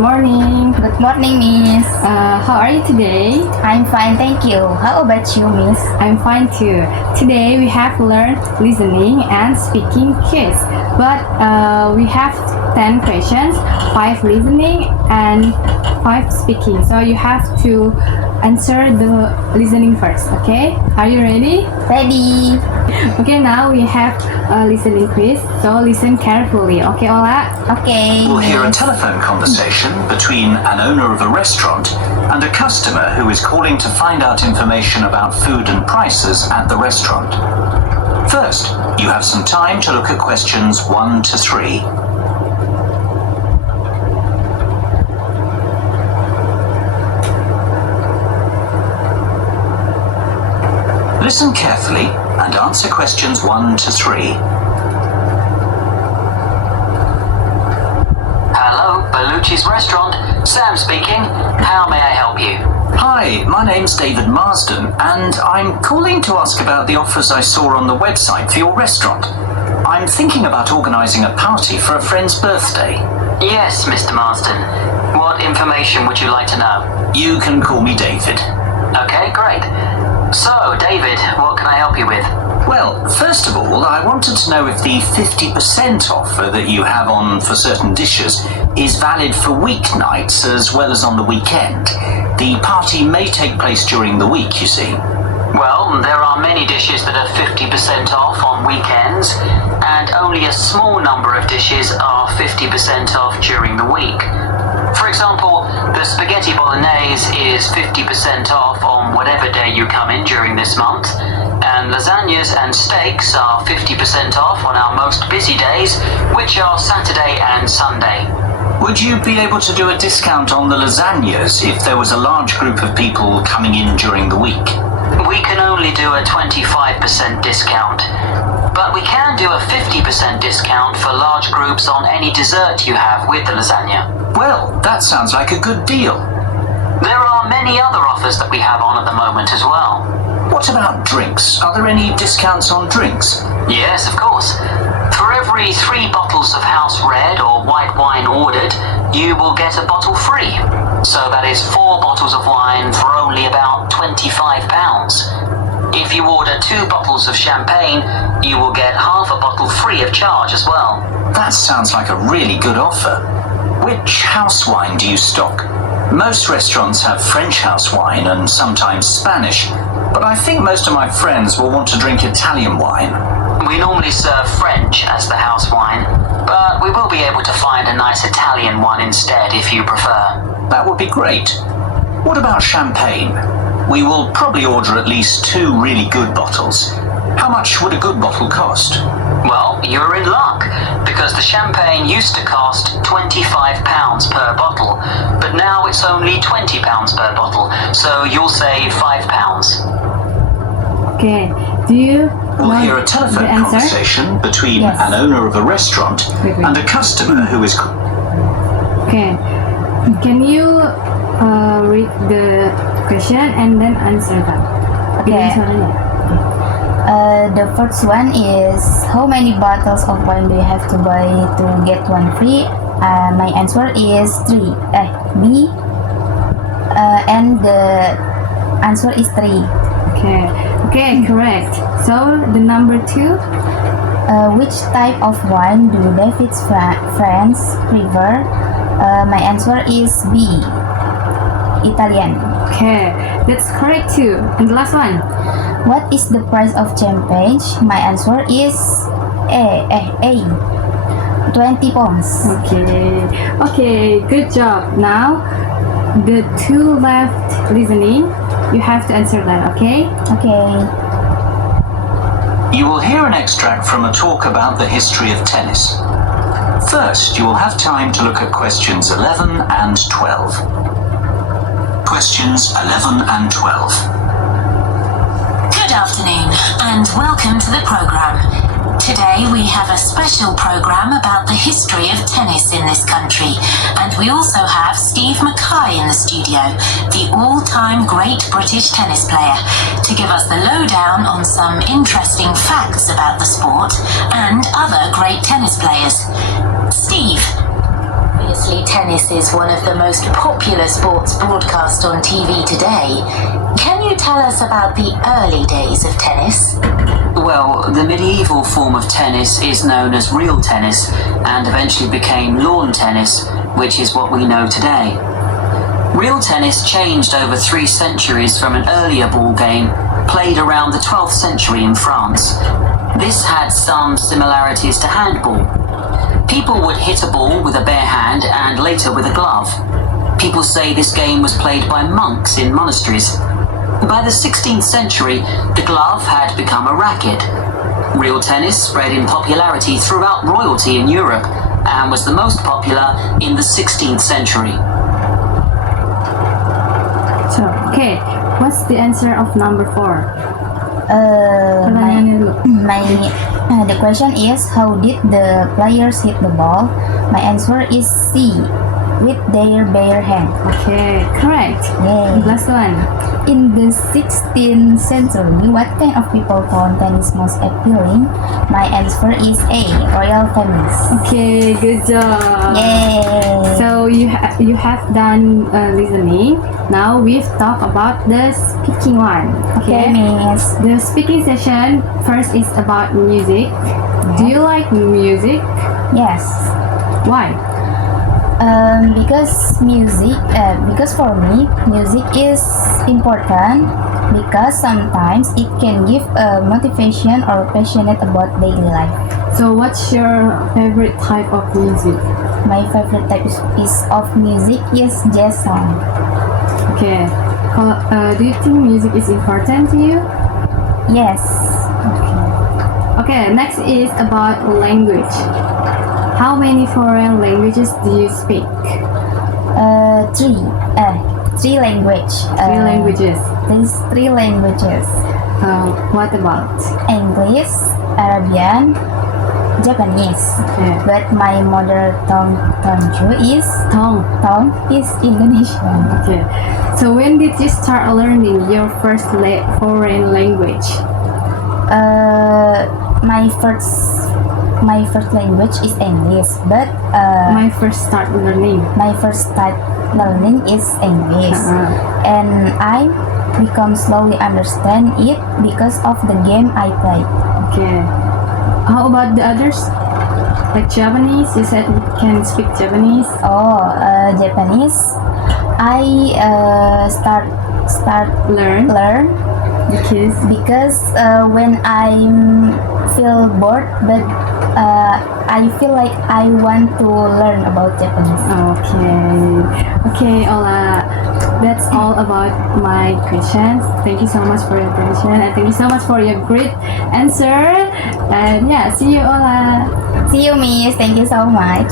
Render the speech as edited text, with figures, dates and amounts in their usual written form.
morning. Good morning, Miss. How are you today? I'm fine, thank you. How about you, Miss? I'm fine too. Today we have learned listening and speaking quiz. But we have 10 questions, 5 listening and 5 speaking. So you have to answer the listening first, okay? Are you ready? Ready. Okay, now we have a listening quiz. So listen carefully, okay, Ola? Okay. We'll hear a telephone conversation between an owner of a restaurant and a customer who is calling to find out information about food and prices at the restaurant. First, you have some time to look at questions 1 to 3. Listen carefully and answer questions 1 to 3. Hello, Bellucci's restaurant. Sam speaking. How may I help you? Hi, my name's David Marsden, and I'm calling to ask about the offers I saw on the website for your restaurant. I'm thinking about organising a party for a friend's birthday. Yes, Mr. Marsden. What information would you like to know? You can call me David. Okay, great. So, David, what can I help you with? Well, first of all, I wanted to know if the 50% offer that you have on for certain dishes is valid for weeknights as well as on the weekend. The party may take place during the week, you see. Well, there are many dishes that are 50% off on weekends, and only a small number of dishes are 50% off during the week. For example, the spaghetti bolognese is 50% off on whatever day you come in during this month, and lasagnas and steaks are 50% off on our most busy days, which are Saturday and Sunday. Would you be able to do a discount on the lasagnas if there was a large group of people coming in during the week? We can only do a 25% discount, but we can do a 50% discount for large groups on any dessert you have with the lasagna. Well, that sounds like a good deal. There are many other offers that we have on at the moment as well. What about drinks? Are there any discounts on drinks? Yes, of course. For every 3 bottles of house red or white wine ordered, you will get a bottle free. So that is 4 bottles of wine for only about £25. If you order 2 bottles of champagne, you will get half a bottle free of charge as well. That sounds like a really good offer. Which house wine do you stock? Most restaurants have French house wine and sometimes Spanish, but I think most of my friends will want to drink Italian wine. We normally serve French as the house wine, but we will be able to find a nice Italian one instead if you prefer. That would be great. What about champagne? We will probably order at least 2 really good bottles. How much would a good bottle cost? Well, you're in luck, because the champagne used to cost £25 per bottle, but now it's only £20 per bottle, so you'll save £5. Okay, do you We'll know hear a telephone the answer? conversation between Yes. an owner of a restaurant Wait. and a customer who is... Okay, can you read the question and then answer that? Okay. Answer. The first one is, how many bottles of wine do you have to buy to get one free? My answer is 3. B. And the answer is 3. Okay, correct. So the number 2. Which type of wine do David's friends prefer? My answer is B. Italian. Okay, that's correct too. And the last one. What is the price of champagne? My answer is A. 20 pounds. Okay, good job. Now, the 2 left listening, you have to answer that, okay? Okay. You will hear an extract from a talk about the history of tennis. First, you will have time to look at questions 11 and 12. Questions 11 and 12. Good afternoon and welcome to the programme. Today we have a special programme about the history of tennis in this country, and we also have Steve Mackay in the studio, the all-time great British tennis player, to give us the lowdown on some interesting facts about the sport and other great tennis players. Steve. Obviously, tennis is one of the most popular sports broadcast on TV today. Can you tell us about the early days of tennis? Well, the medieval form of tennis is known as real tennis and eventually became lawn tennis, which is what we know today. Real tennis changed over 3 centuries from an earlier ball game played around the 12th century in France. This had some similarities to handball. People would hit a ball with a bare hand and later with a glove. People say this game was played by monks in monasteries. By the 16th century, the glove had become a racket. Real tennis spread in popularity throughout royalty in Europe and was the most popular in the 16th century. So, okay, what's the answer of number 4? My, Pertanyaannya dulu. the question is, how did the players hit the ball? My answer is C, with their bare hand. Okay, correct. Yay. Last one. In the 16th century, what kind of people found tennis most appealing? My answer is A, royal families. Okay, good job. Yay! So you have done listening. Now we've talked about the speaking one. Okay, Miss. The speaking session first is about music. Do you like music? Yes. Why? Because for me, music is important because sometimes it can give a motivation or passionate about daily life. So what's your favorite type of music? My favorite type of music is jazz song. Okay. Do you think music is important to you? Yes. Okay, next is about language. How many foreign languages do you speak? Three language. 3 languages. There's 3 languages. What about? English, Arabian, Japanese. Okay. But my mother tongue is Indonesian. Okay. So when did you start learning your first foreign language? My first language is English, but My first start learning. my first start learning is English, and I become slowly understand it because of the game I play. Okay. How about the others? Like Japanese? You said you can speak Japanese. Japanese, I start Learn because when I feel bored, but I feel like I want to learn about Japanese. Okay, Ola. That's all about my questions. Thank you so much for your attention and thank you so much for your great answer. And yeah, see you, Ola. See you, Miss. Thank you so much.